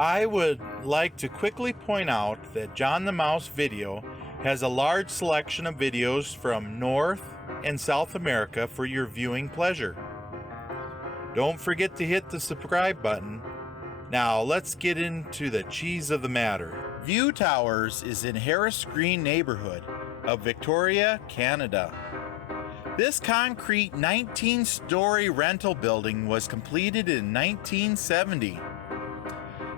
I would like to quickly point out that John the Mouse Video has a large selection of videos from North and South America for your viewing pleasure. Don't forget to hit the subscribe button. Now let's get into the cheese of the matter. View Towers is in Harris Green neighborhood of Victoria, Canada. This concrete 19-story rental building was completed in 1970.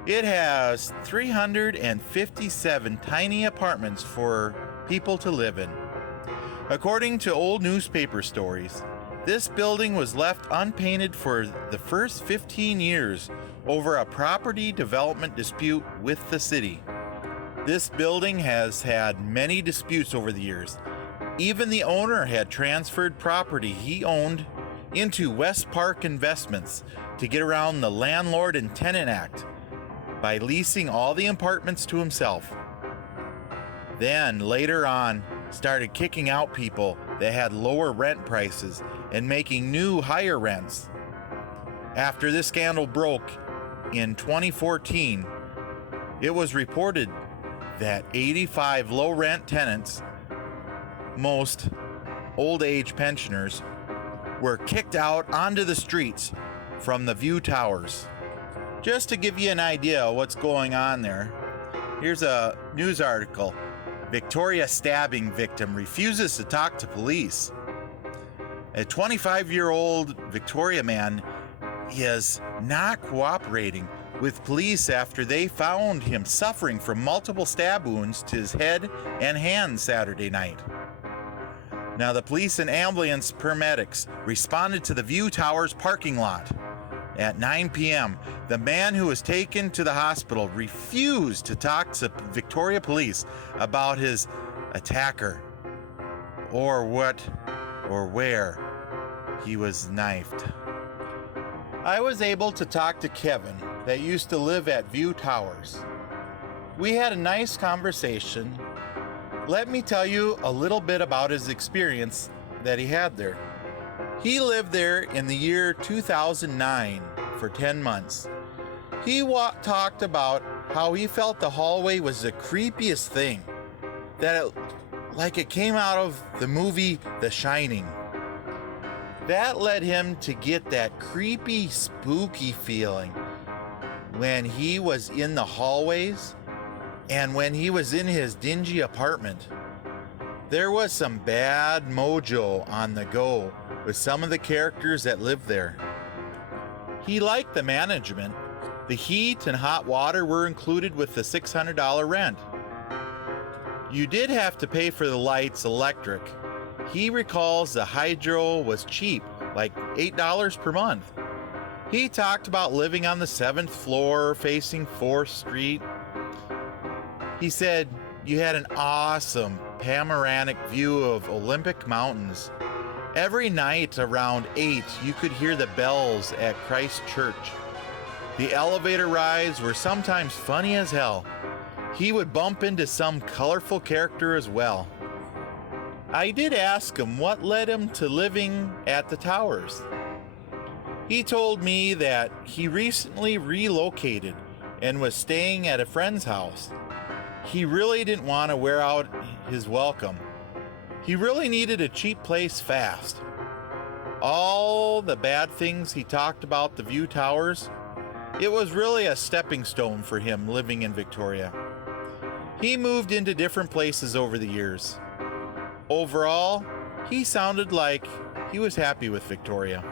It has 357 tiny apartments for people to live in. According to old newspaper stories, this building was left unpainted for the first 15 years over a property development dispute with the city. This building has had many disputes over the years. Even the owner had transferred property he owned into West Park Investments to get around the Landlord and Tenant Act by leasing all the apartments to himself. Then later on started kicking out people that had lower rent prices and making new higher rents. After this scandal broke in 2014, it was reported that 85 low rent tenants, most old age pensioners, were kicked out onto the streets from the View Towers. Just to give you an idea of what's going on there, here's a news article. Victoria stabbing victim refuses to talk to police. A 25-year-old Victoria man is not cooperating with police after they found him suffering from multiple stab wounds to his head and hands Saturday night. Now, the police and ambulance paramedics responded to the View Towers parking lot. At 9 p.m., the man who was taken to the hospital refused to talk to Victoria police about his attacker or what or where he was knifed. I was able to talk to Kevin that used to live at View Towers. We had a nice conversation. Let me tell you a little bit about his experience that he had there. He lived there in the year 2009 for 10 months. He talked about how he felt the hallway was the creepiest thing, that it came out of the movie The Shining. That led him to get that creepy, spooky feeling when he was in the hallways and when he was in his dingy apartment. There was some bad mojo on the go with some of the characters that lived there. He liked the management. The heat and hot water were included with the $600 rent. You did have to pay for the lights electric. He recalls the hydro was cheap, like $8 per month. He talked about living on the 7th floor facing 4th Street. He said you had an awesome panoramic view of Olympic Mountains. Every night around 8, you could hear the bells at Christ Church. The elevator rides were sometimes funny as hell. He would bump into some colorful character as well. I did ask him what led him to living at the towers. He told me that he recently relocated and was staying at a friend's house. He really didn't want to wear out his welcome. He really needed a cheap place fast. All the bad things he talked about the View Towers, it was really a stepping stone for him living in Victoria. He moved into different places over the years. Overall, he sounded like he was happy with Victoria.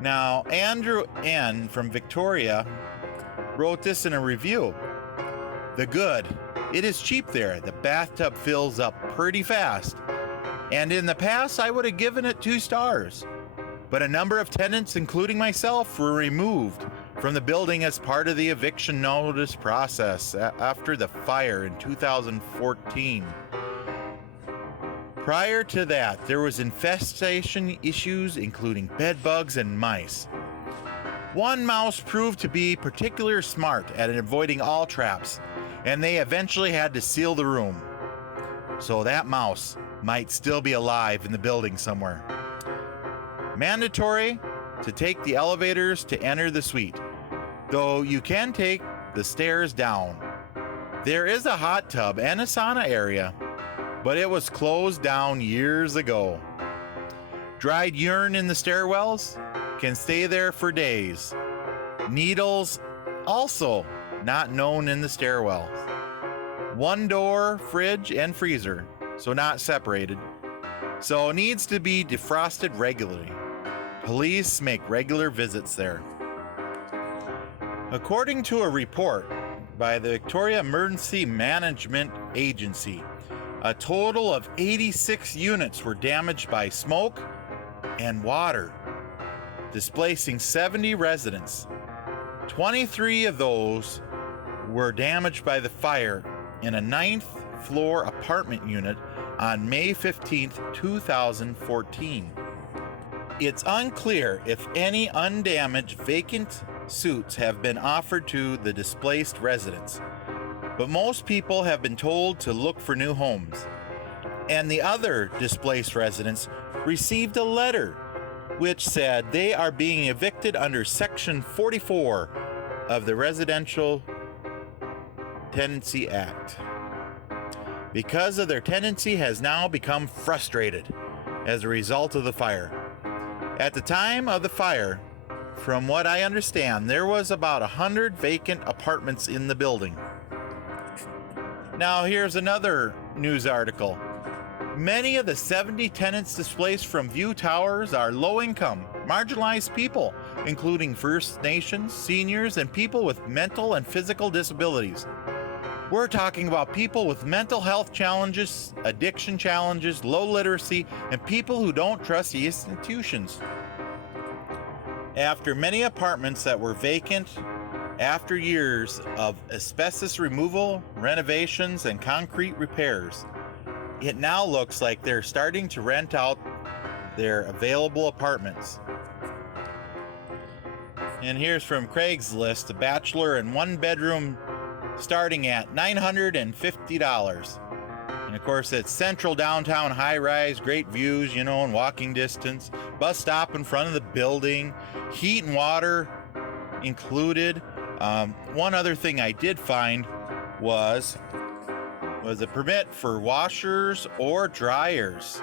Now, Andrew N. from Victoria wrote this in a review. The good. It is cheap there. The bathtub fills up pretty fast. And in the past, I would have given it 2 stars. But a number of tenants, including myself, were removed from the building as part of the eviction notice process after the fire in 2014. Prior to that, there was infestation issues, including bed bugs and mice. One mouse proved to be particularly smart at avoiding all traps, and they eventually had to seal the room. So that mouse might still be alive in the building somewhere. Mandatory to take the elevators to enter the suite. though you can take the stairs down. There is a hot tub and a sauna area, but it was closed down years ago. Dried urine in the stairwells can stay there for days. Needles also not known in the stairwells. One door, fridge and freezer, so not separated. So needs to be defrosted regularly. Police make regular visits there. According to a report by the Victoria Emergency Management Agency, a total of 86 units were damaged by smoke and water, displacing 70 residents. 23 of those were damaged by the fire in a 9th floor apartment unit on May 15, 2014. It's unclear if any undamaged vacant suites have been offered to the displaced residents, but most people have been told to look for new homes. And the other displaced residents received a letter which said they are being evicted under Section 44 of the Residential Tenancy Act because of their tenancy has now become frustrated as a result of the fire. At the time of the fire, from what I understand, there was about 100 vacant apartments in the building. Now here's another news article. Many of the 70 tenants displaced from View Towers are low-income, marginalized people, including First Nations, seniors, and people with mental and physical disabilities. We're talking about people with mental health challenges, addiction challenges, low literacy, and people who don't trust the institutions. After many apartments that were vacant, after years of asbestos removal, renovations, and concrete repairs, it now looks like they're starting to rent out their available apartments. And here's from Craigslist, a bachelor and one bedroom starting at $950. And of course, it's central downtown high rise, great views, and walking distance, bus stop in front of the building, heat and water included. One other thing I did find was a permit for washers or dryers.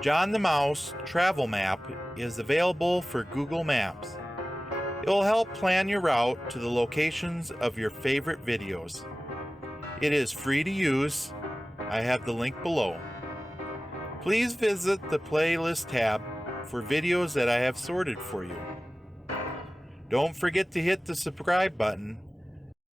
John the Mouse Travel Map is available for Google Maps. It will help plan your route to the locations of your favorite videos. It is free to use. I have the link below. Please visit the playlist tab for videos that I have sorted for you. Don't forget to hit the subscribe button